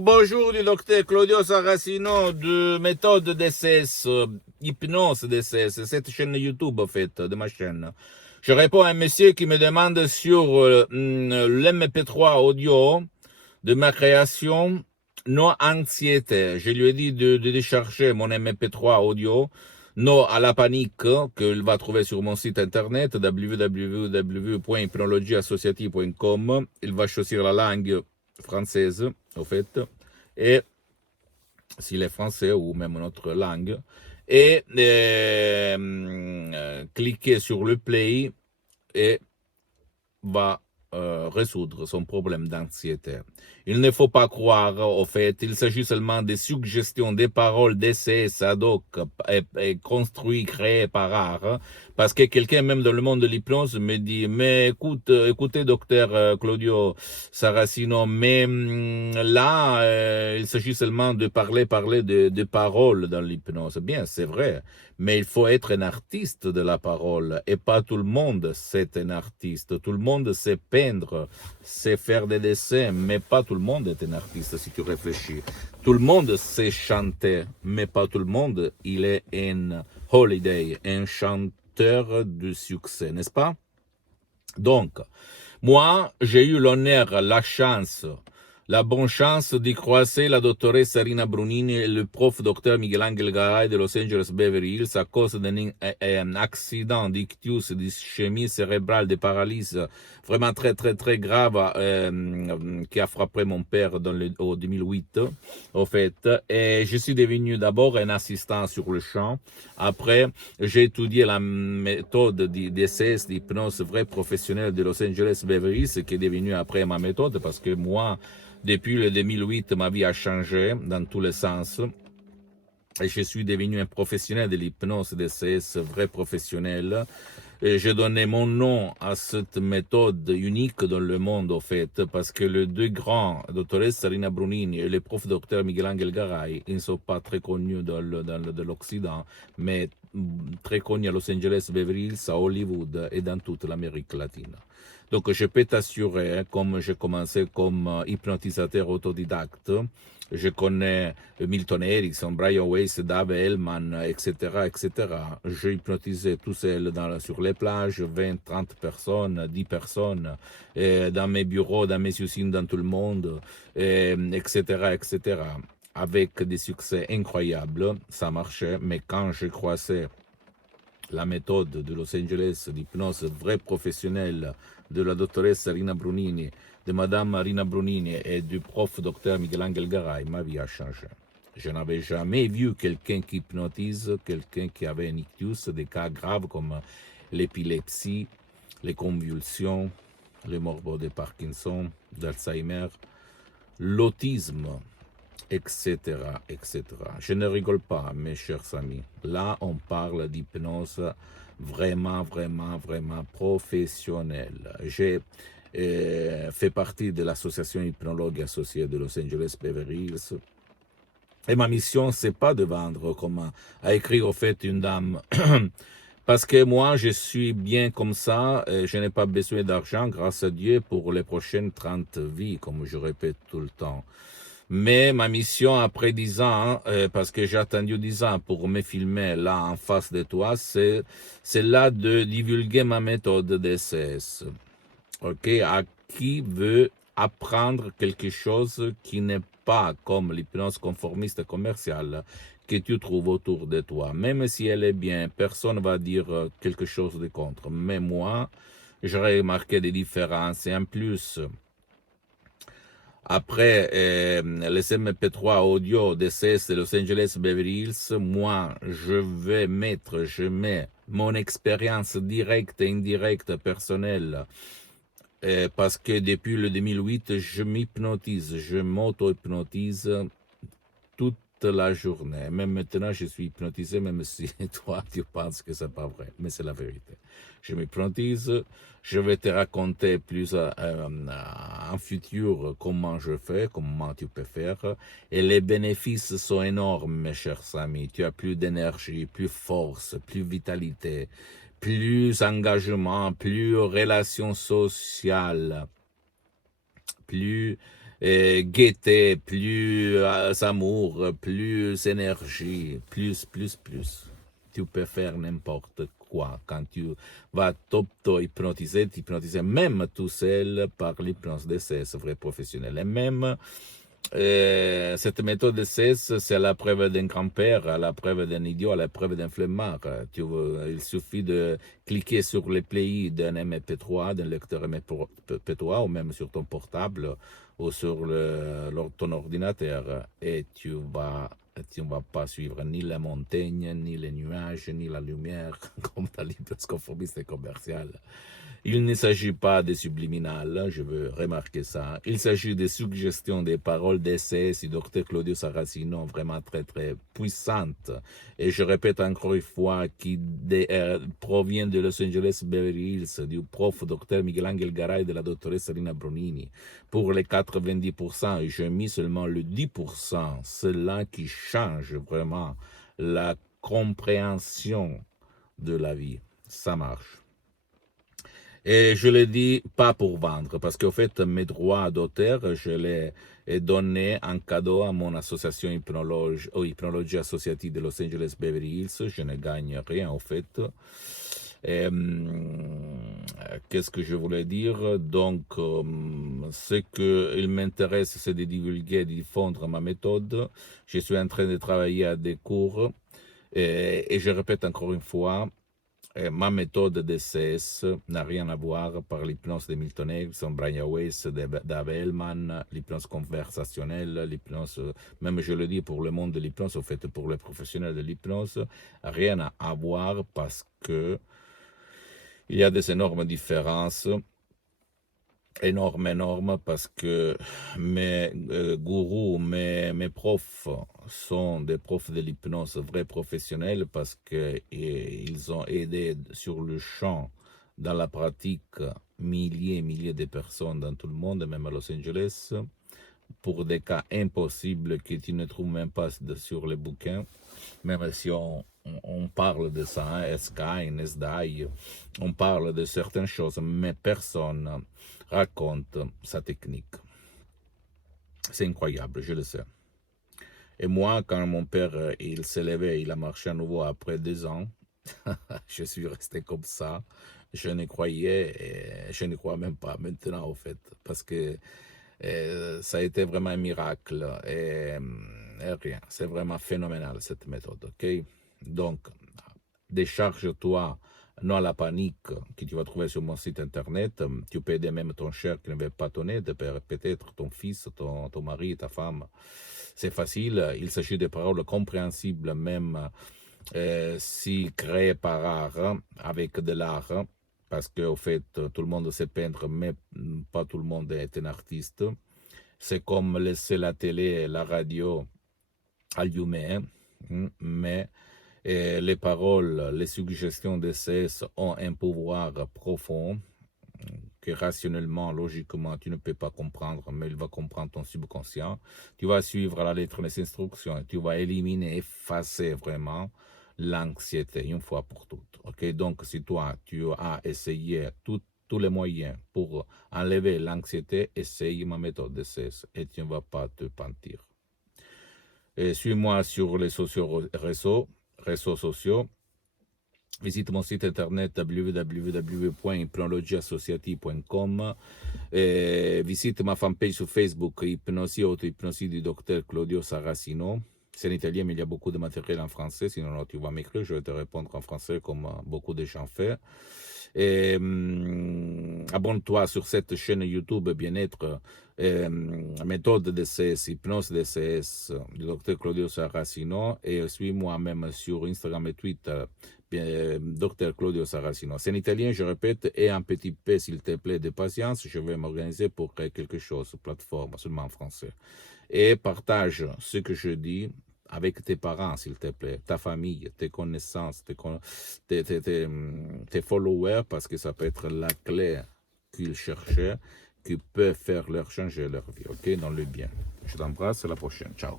bonjour du docteur Claudio Saracino de méthode DCS, hypnose DCS, cette chaîne YouTube en fait, de ma chaîne. Je réponds à un monsieur qui me demande sur l'MP3 audio de ma création, non anxiété. Je lui ai dit de décharger mon MP3 audio, non à la panique, qu'il va trouver sur mon site internet www.hypnologieassociative.com. Il va choisir la langue française, au fait, et s'il est français ou même notre langue, et cliquer sur le play et va résoudre son problème d'anxiété. Il ne faut pas croire, au fait, il s'agit seulement des suggestions, des paroles d'essais ad hoc et construits, créés par art, parce que quelqu'un, même dans le monde de l'hypnose, me dit, mais écoutez, docteur Claudio Saracino, mais là, il s'agit seulement de parler de paroles dans l'hypnose. Bien, c'est vrai, mais il faut être un artiste de la parole, et pas tout le monde c'est un artiste. Tout le monde sait peindre, sait faire des dessins, mais pas tout le monde est un artiste si tu réfléchis. Tout le monde sait chanter, mais pas tout le monde, il est un holiday, un chanteur de succès, n'est-ce pas? Donc, moi, j'ai eu l'honneur, la chance, la bonne chance d'y croiser la doctoresse Rina Brunini et le prof docteur Miguel Angel Garay de Los Angeles Beverly Hills à cause d'un accident d'ictus, d'ischémie cérébrale, de paralysie vraiment très grave qui a frappé mon père au 2008, au fait. Et je suis devenu d'abord un assistant sur le champ. Après, j'ai étudié la méthode d'essai d'hypnose vrai professionnelle de Los Angeles Beverly Hills, qui est devenue après ma méthode parce que moi, depuis le 2008, ma vie a changé dans tous les sens. Et je suis devenu un professionnel de l'hypnose DCS, vrai professionnel. Et j'ai donné mon nom à cette méthode unique dans le monde, au fait, parce que les deux grands, doctoresse Rina Brunini et le prof docteur Miguel Angel Garay, ils ne sont pas très connus dans l'Occident, mais très connus à Los Angeles, Beverly Hills, à Hollywood et dans toute l'Amérique latine. Donc, je peux t'assurer, comme j'ai commencé comme hypnotisateur autodidacte, je connais Milton Erickson, Brian Weiss, Dave Hellman, etc., etc. J'ai hypnotisé tout seul sur les plages, 20, 30 personnes, 10 personnes, dans mes bureaux, dans mes usines, dans tout le monde, etc., etc. Avec des succès incroyables, ça marchait, mais quand j'ai croisé la méthode de Los Angeles d'hypnose vrai professionnelle de la doctoresse Rina Brunini, de Madame Rina Brunini et du prof docteur Miguel Angel Garay, ma vie a changé. Je n'avais jamais vu quelqu'un qui hypnotise, quelqu'un qui avait un ictus, des cas graves comme l'épilepsie, les convulsions, les morbos de Parkinson, d'Alzheimer, l'autisme, etc., etc. Je ne rigole pas, mes chers amis. Là, on parle d'hypnose vraiment professionnelle. J'ai fait partie de l'association hypnologue associée de Los Angeles Beverly Hills. Et ma mission, c'est pas de vendre, comme a écrit au fait une dame. Parce que moi, je suis bien comme ça, je n'ai pas besoin d'argent, grâce à Dieu, pour les prochaines 30 vies, comme je répète tout le temps. Mais ma mission après 10 ans, parce que j'ai attendu 10 ans pour me filmer là en face de toi, c'est là de divulguer ma méthode DCS. Ok, à qui veut apprendre quelque chose qui n'est pas comme l'hypnose conformiste commerciale que tu trouves autour de toi. Même si elle est bien, personne ne va dire quelque chose de contre. Mais moi, j'aurais remarqué des différences. Et en plus, après les MP3 audio DCS de Los Angeles Beverly Hills, moi, je mets mon expérience directe et indirecte personnelle parce que depuis le 2008, je m'hypnotise, je m'auto-hypnotise toute la journée. Même maintenant, je suis hypnotisé, même si toi, tu penses que c'est pas vrai, mais c'est la vérité. Je m'hypnotise, je vais te raconter plus en futur comment je fais, comment tu peux faire. Et les bénéfices sont énormes, mes chers amis. Tu as plus d'énergie, plus force, plus vitalité, plus engagement, plus relations sociales, plus gaieté, plus amour, plus énergie, plus. Tu peux faire n'importe quoi. Quand tu vas t'auto-hypnotiser, t'hypnotiser même tout seul par l'hypnose DCS vrai professionnel. Et même cette méthode DCS, c'est la preuve d'un grand-père, à la preuve d'un idiot, à la preuve d'un flemmard. Il suffit de cliquer sur les players d'un MP3, d'un lecteur MP3, ou même sur ton portable, ou sur ton ordinateur, et tu ne vas pas suivre ni la montagne, ni les nuages, ni la lumière, comme dans l'hypnosconformiste commercial. Il ne s'agit pas de subliminal, je veux remarquer ça. Il s'agit de suggestions des paroles d'essai du docteur Claudio Saracino, vraiment très très puissantes. Et je répète encore une fois, qui provient de Los Angeles Beverly Hills, du prof docteur Miguel Angel Garay et de la doctoresse Rina Bronini. Pour les 90%, j'ai mis seulement le 10%, cela qui change vraiment la compréhension de la vie. Ça marche. Et je le dis pas pour vendre, parce qu'au fait, mes droits d'auteur, je les donnés en cadeau à mon association Hypnologie Associative de Los Angeles Beverly Hills. Je ne gagne rien, au fait. Qu'est-ce que je voulais dire? Donc, ce qu'il m'intéresse, c'est de divulguer, de diffondre ma méthode. Je suis en train de travailler à des cours. Et je répète encore une fois, ma méthode DCS n'a rien à voir par l'hypnose de Milton Erickson, Brian Weiss, Dave Hellman, l'hypnose conversationnelle, l'hypnose, même je le dis pour le monde de l'hypnose, au fait pour les professionnels de l'hypnose, rien à voir parce que il y a des énormes différences, énormes, parce que mes gourous, mes profs sont des profs de l'hypnose vrais professionnels parce qu'ils ont aidé sur le champ, dans la pratique, milliers de personnes dans tout le monde, même à Los Angeles, pour des cas impossibles que tu ne trouves même pas sur les bouquins, même si on parle de ça, hein, Sky, SDI, on parle de certaines choses, mais personne raconte sa technique. C'est incroyable, je le sais. Et moi, quand mon père, il s'est levé, il a marché à nouveau après 2 ans, je suis resté comme ça. Je ne croyais, et je ne crois même pas maintenant, au fait, parce que ça a été vraiment un miracle. Et rien, c'est vraiment phénoménal cette méthode, ok? Donc, décharge-toi, non à la panique que tu vas trouver sur mon site internet. Tu peux aider même ton cher qui ne veut pas ton aide, peut-être ton fils, ton mari, ta femme. C'est facile, il s'agit de paroles compréhensibles, même si créées par art, avec de l'art, parce qu'au fait, tout le monde sait peindre, mais pas tout le monde est un artiste. C'est comme laisser la télé et la radio allumées, mais les paroles, les suggestions de CS ont un pouvoir profond que rationnellement, logiquement, tu ne peux pas comprendre, mais il va comprendre ton subconscient. Tu vas suivre à la lettre les instructions et tu vas éliminer, effacer vraiment l'anxiété une fois pour toutes. Okay? Donc, si toi, tu as essayé tous les moyens pour enlever l'anxiété, essaye ma méthode de CS et tu ne vas pas te pentir. Suis-moi sur les réseaux sociaux. Visite mon site internet www.hypnologieassociative.com. Visite ma fanpage sur Facebook, Hypnosie Auto-Hypnosie du docteur Claudio Saracino. C'est en italien, mais il y a beaucoup de matériel en français. Sinon, tu vas m'écrire, je vais te répondre en français comme beaucoup de gens font. Et abonne-toi sur cette chaîne YouTube Bien-être, méthode DCS, hypnose DCS du docteur Claudio Saracino. Et suis-moi même sur Instagram et Twitter, docteur Claudio Saracino. C'est en italien, je répète, et un petit peu, s'il te plaît, de patience. Je vais m'organiser pour créer quelque chose, plateforme, seulement en français. Et partage ce que je dis avec tes parents, s'il te plaît, ta famille, tes connaissances, tes followers, parce que ça peut être la clé qu'ils cherchaient, qui peut faire leur changer leur vie, ok, dans le bien. Je t'embrasse, à la prochaine, ciao.